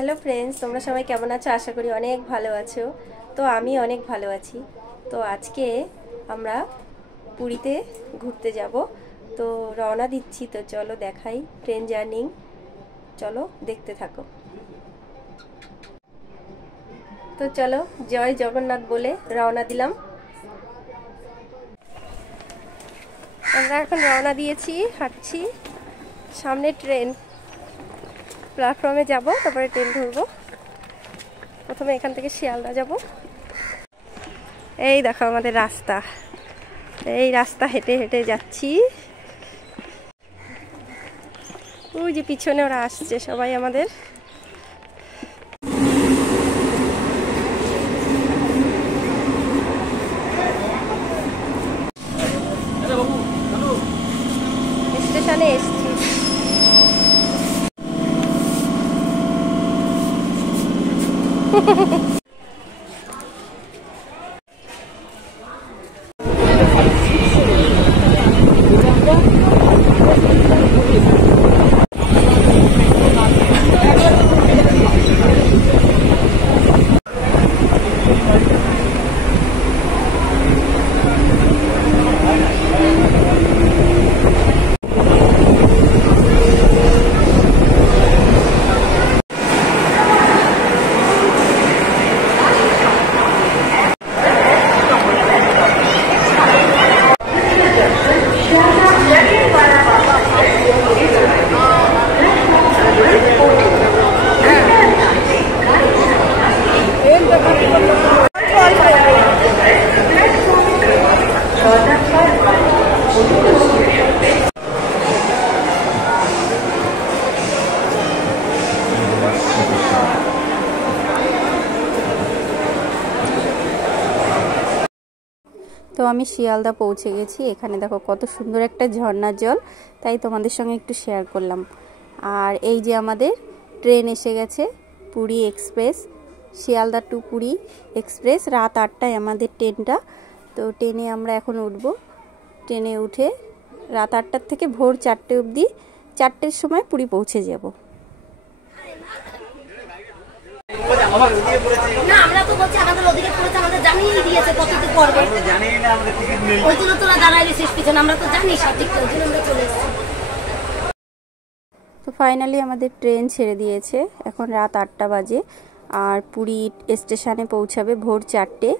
Hello friends, তোমরা সবাই কেমন আছো? আশা করি অনেক ভালো আছো। তো আমি অনেক ভালো আছি। তো আজকে আমরা পুরীতে ঘুরতে যাব। তো রওনা দিচ্ছি। তো চলো দেখাই ট্রেন জার্নি। চলো দেখতে থাকো। তো চলো জয় জগন্নাথ বলে রওনা দিলাম। আমরা এখন রওনা দিয়েছি, হাঁটছি। সামনে ট্রেন, প্ল্যাটফর্মে যাব, তারপরে ট্রেন ধরবো। প্রথমে এখান থেকে শিয়ালদা যাব। এই দেখো আমাদের রাস্তা, এই রাস্তা হেঁটে হেঁটে যাচ্ছি। ওই যে পিছনে ওরা আসছে সবাই আমাদের। স্টেশনে এসছি। তো আমি শিয়ালদা পৌঁছে গেছি। এখানে দেখো কত সুন্দর একটা ঝর্ণার জল, তাই তোমাদের সঙ্গে একটু শেয়ার করলাম। আর এই যে আমাদের ট্রেন এসে গেছে, Puri express, Sealdah to Puri express. রাত 8টায় আমাদের ট্রেনটা। তো ট্রেনে আমরা এখন উঠব। ট্রেনে উঠে রাত 8টার থেকে ভোর 4টে অবধি, 4টের সময় পুরী পৌঁছে যাব। না আমরা তো বলছি আমাদের ওদিকে পড়েছে, আমাদের জানিয়ে দিয়েছে কতটুকু করবে, জানি না আমরা টিকিট নেই, ওই জন্য তোরা দাঁড়াইলি শেষ পিছনে, আমরা তো জানি সঠিক, ওই জন্য আমরা চলে এসেছি। তো ফাইনালি আমাদের ট্রেন ছেড়ে দিয়েছে। এখন রাত 8টা বাজে আর পুরী স্টেশনে পৌঁছাবে ভোর 4টে।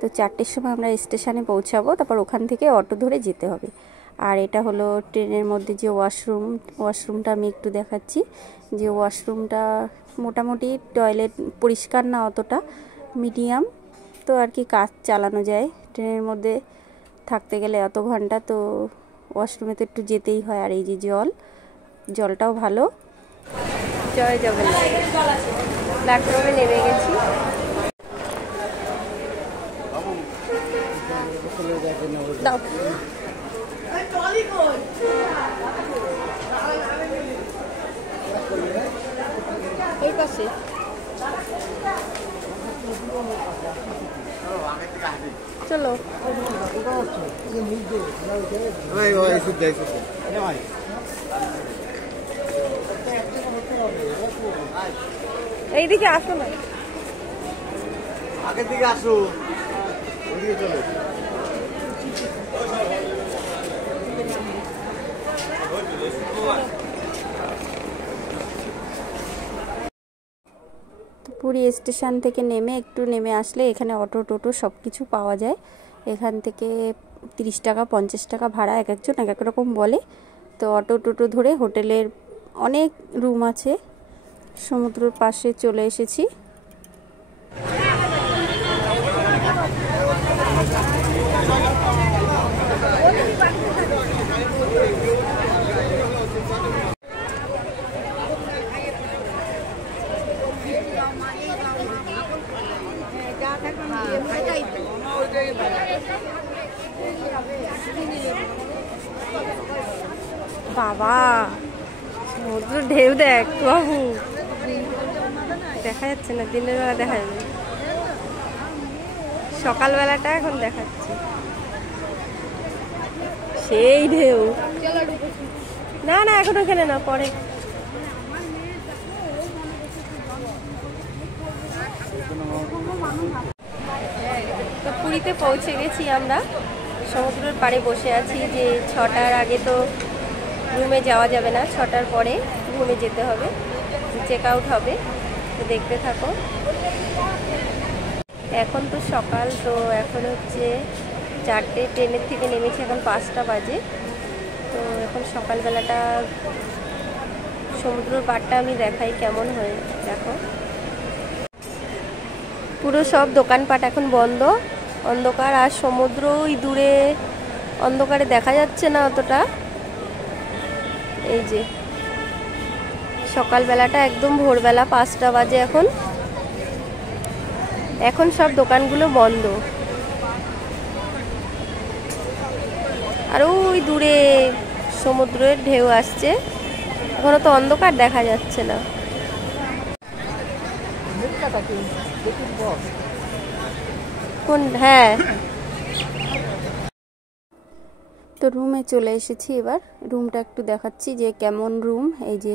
তো 4টের সময় আমরা স্টেশনে পৌঁছাবো, তারপর ওখান থেকে অটো ধরে যেতে হবে। আর এটা হলো ট্রেনের মধ্যে যে ওয়াশরুমটা আমি একটু দেখাচ্ছি। যে ওয়াশরুমটা মোটামুটি টয়লেট, পরিষ্কার না অতটা, মিডিয়াম। তো আর কি কাজ চালানো যায় ট্রেনের মধ্যে থাকতে গেলে এত ঘন্টা, তো ওয়াশরুমে তো একটু যেতেই হয়। আর এই যে জলটাও ভালো। জয় জগন্নাথ। প্ল্যাটফর্মে নেমে গেছি। দাও এই পাশে। চলো এইদিকে আসো না, আগের দিকে আসো, ওইদিকে চলো। পুরী স্টেশন থেকে একটু নেমে আসলে এখানে অটো টোটো সব কিছু পাওয়া যায়। এখান থেকে 30 টাকা 50 টাকা ভাড়া, এক একজন এক এক রকম বলে। তো অটো টোটো ধরে হোটেলের অনেক রুম আছে। সমুদ্রের পাশে চলে এসেছি। বাবা সমুদ্র ঢেউ দেখ বাবু, দেখা যাচ্ছে না, দিনের বেলা দেখা যাবে। সকালবেলাটা এখন দেখাচ্ছি, সেই ঢেউ। না না এখন ওখানে না, পরে। তো পুরীতে পৌঁছে গেছি আমরা, সমুদ্রের পাড়ে বসে আছি। যে 6টার আগে তো রুমে যাওয়া যাবে না, 6টার পরে রুমে যেতে হবে, চেক আউট হবে। তো দেখতে থাকো। এখন তো সকাল, তো এখন হচ্ছে 4টে, ট্রেনের থেকে নেমেছি, এখন 5টা বাজে। তো এখন সকালবেলাটা সমুদ্রের পাড়টা আমি দেখাই কেমন হয়। দেখো পুরো সব দোকানপাট এখন বন্ধ, অন্ধকার। আর সমুদ্র ওই দূরে অন্ধকারে দেখা যাচ্ছে না অতটা। এই যে সকালবেলাটা একদম ভোরবেলা, 5টা বাজে এখন। এখন সব দোকানগুলো বন্ধ। আর ওই দূরে সমুদ্রের ঢেউ আসছে, এখনো তো অন্ধকার দেখা যাচ্ছে না। কোন? হ্যাঁ, তো রুমে চলে এসেছি। এবার রুমটা একটু দেখাচ্ছি যে কেমন রুম। এই যে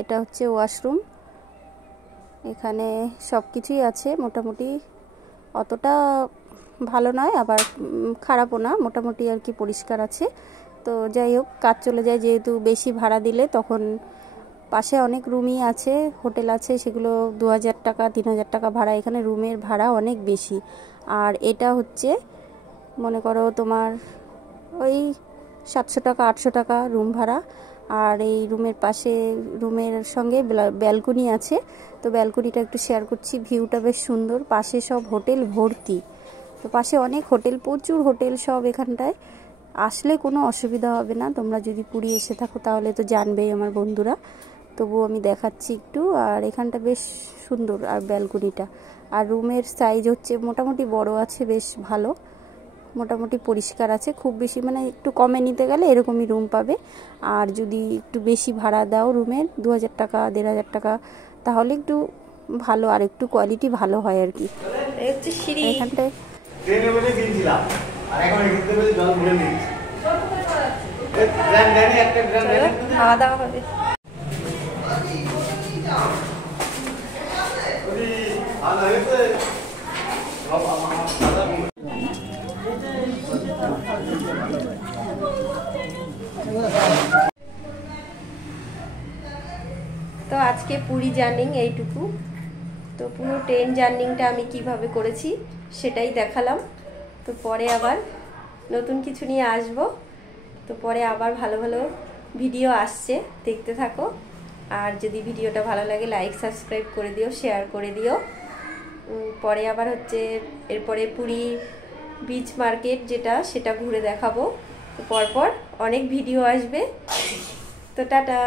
এটা হচ্ছে ওয়াশরুম, এখানে সব কিছুই আছে মোটামুটি। অতটা ভালো নয় আবার খারাপও না, মোটামুটি আর কি, পরিষ্কার আছে। তো যাই হোক, কাজ চলে যায়, যেহেতু বেশি ভাড়া দিলে তখন পাশে অনেক রুমই আছে, হোটেল আছে, সেগুলো 2000 টাকা 3000 টাকা ভাড়া। এখানে রুমের ভাড়া অনেক বেশি। আর এটা হচ্ছে মনে করো তোমার ওই 700 টাকা 800 টাকা রুম ভাড়া। আর এই রুমের পাশে, রুমের সঙ্গে ব্যালকনি আছে। তো ব্যালকনিটা একটু শেয়ার করছি, ভিউটা বেশ সুন্দর, পাশে সব হোটেল ভর্তি। তো পাশে অনেক হোটেল, প্রচুর হোটেল সব এখানটায়। আসলে কোনো অসুবিধা হবে না, তোমরা যদি পুরী এসে থাকো তাহলে তো জানবেই আমার বন্ধুরা। তবুও আমি দেখাচ্ছি একটু। আর এখানটা বেশ সুন্দর, আর ব্যালকনিটা। আর রুমের সাইজ হচ্ছে মোটামুটি বড় আছে, বেশ ভালো, মোটামুটি পরিষ্কার আছে। খুব বেশি মানে একটু কমে নিতে গেলে এরকমই রুম পাবে। আর যদি একটু বেশি ভাড়া দাও রুমের, 2000 টাকা 1500 টাকা, তাহলে একটু ভালো, আর একটু কোয়ালিটি ভালো হয় আর কি। এখানটায় খাওয়া দাওয়া হবে। তো আজকে পুরী জার্নি এইটুকু। তো পুরো ট্রেন জার্নিটা আমি কিভাবে করেছি সেটাই দেখালাম। তো পরে আবার নতুন কিছু নিয়ে আসব। তো পরে আবার ভালো ভালো ভিডিও আসছে, দেখতে থাকো। আর যদি ভিডিওটা ভালো লাগে লাইক সাবস্ক্রাইব করে দিও, শেয়ার করে দিও। পরে আবার হচ্ছে এরপরে পুরী বিচ মার্কেট যেটা, সেটা ঘুরে দেখাবো। তো পরপর অনেক ভিডিও আসবে। তো টাটা।